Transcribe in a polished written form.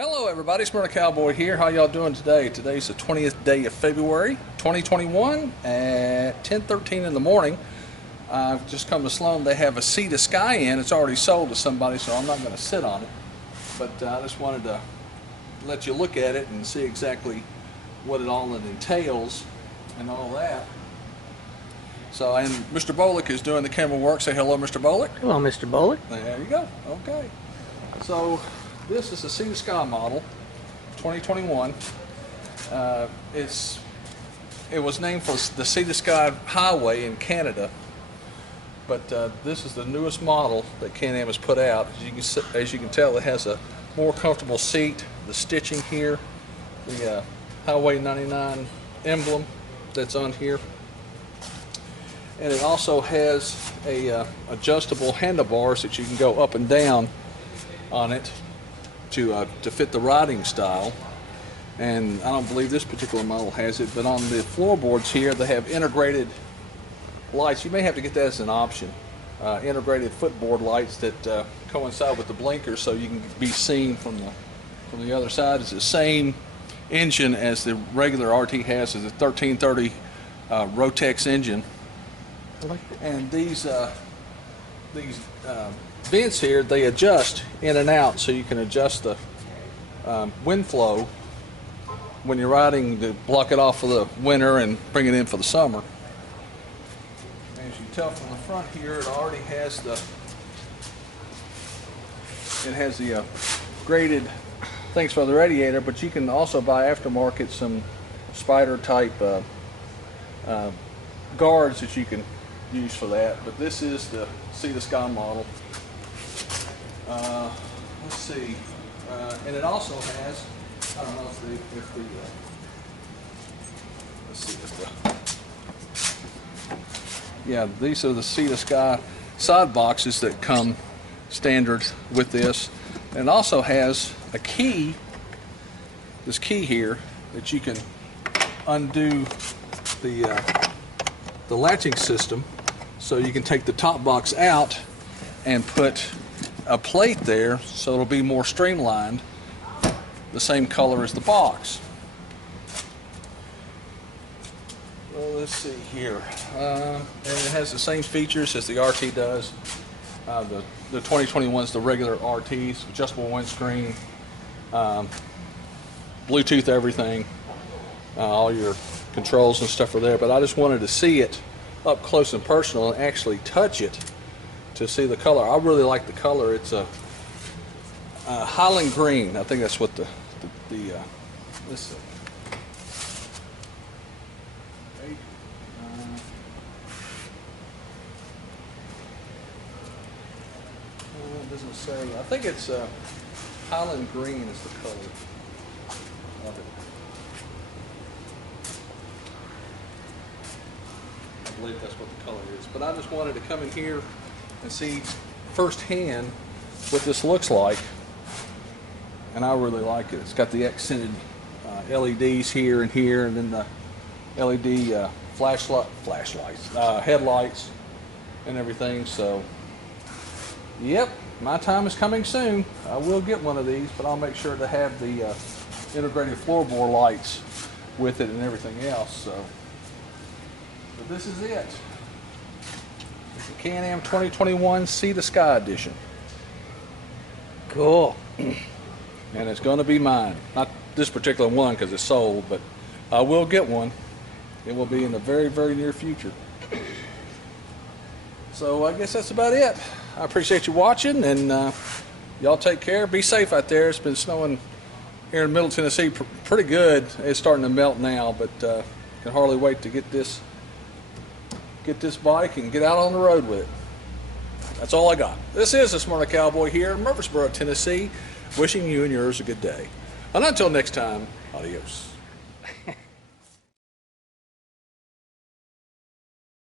Hello everybody, Smyrna Cowboy here. How y'all doing today? Today's the 20th day of February 2021 at 10:13 in the morning. I've just come to Sloan. They have a Sea to Sky in. It's already sold to somebody, so I'm not going to sit on it. But I just wanted to let you look at it and see exactly what it all entails and all that. So, and Mr. Bolek is doing the camera work. Say hello, Mr. Bolek. Hello, Mr. Bolek. There you go. Okay. So, this is the Sea to Sky model, 2021. It was named for the Sea to Sky Highway in Canada, but this is the newest model that Can-Am has put out. As you can tell, it has a more comfortable seat. The stitching here, the Highway 99 emblem that's on here, and it also has a adjustable handlebars that you can go up and down on it to fit the riding style. And I don't believe this particular model has it, but on the floorboards here they have integrated lights. You may have to get that as an option. Integrated footboard lights that coincide with the blinkers, so you can be seen from the other side. It's the same engine as the regular RT has, is a 1330 Rotex engine. And these vents here, they adjust in and out, so you can adjust the wind flow when you're riding to block it off for the winter and bring it in for the summer. As you can tell from the front here, it already has the graded things for the radiator, but you can also buy aftermarket some spider type guards that you can use for that. But this is the Sea to Sky model. Let's see, and it also has, I don't know yeah, these are the Sea to Sky side boxes that come standard with this, and also has a key, this key here, that you can undo the latching system, so you can take the top box out and put a plate there, so it'll be more streamlined, the same color as the box. Well, let's see here, and it has the same features as the RT does. The 2021 is the regular RTs, adjustable windscreen, Bluetooth everything, all your controls and stuff are there. But I just wanted to see it up close and personal and actually touch it to see the color. I really like the color. It's a Highland green. I think that's what this it doesn't say. I think it's Highland green is the color of it. I believe that's what the color is. But I just wanted to come in here and see firsthand what this looks like, and I really like it. It's got the accented LEDs here and here, and then the LED flashlights, headlights, and everything. So, yep, my time is coming soon. I will get one of these, but I'll make sure to have the integrated floorboard lights with it and everything else. So, but this is it. It's the Can-Am 2021 Sea to Sky edition. Cool. And it's going to be mine. Not this particular one because it's sold, but I will get one. It will be in the very, very near future. So I guess that's about it. I appreciate you watching, and y'all take care. Be safe out there. It's been snowing here in Middle Tennessee pretty good. It's starting to melt now, but can hardly wait to get this bike and get out on the road with it. That's all I got. This is the Smyrna Cowboy here in Murfreesboro, Tennessee, wishing you and yours a good day. And until next time, adios.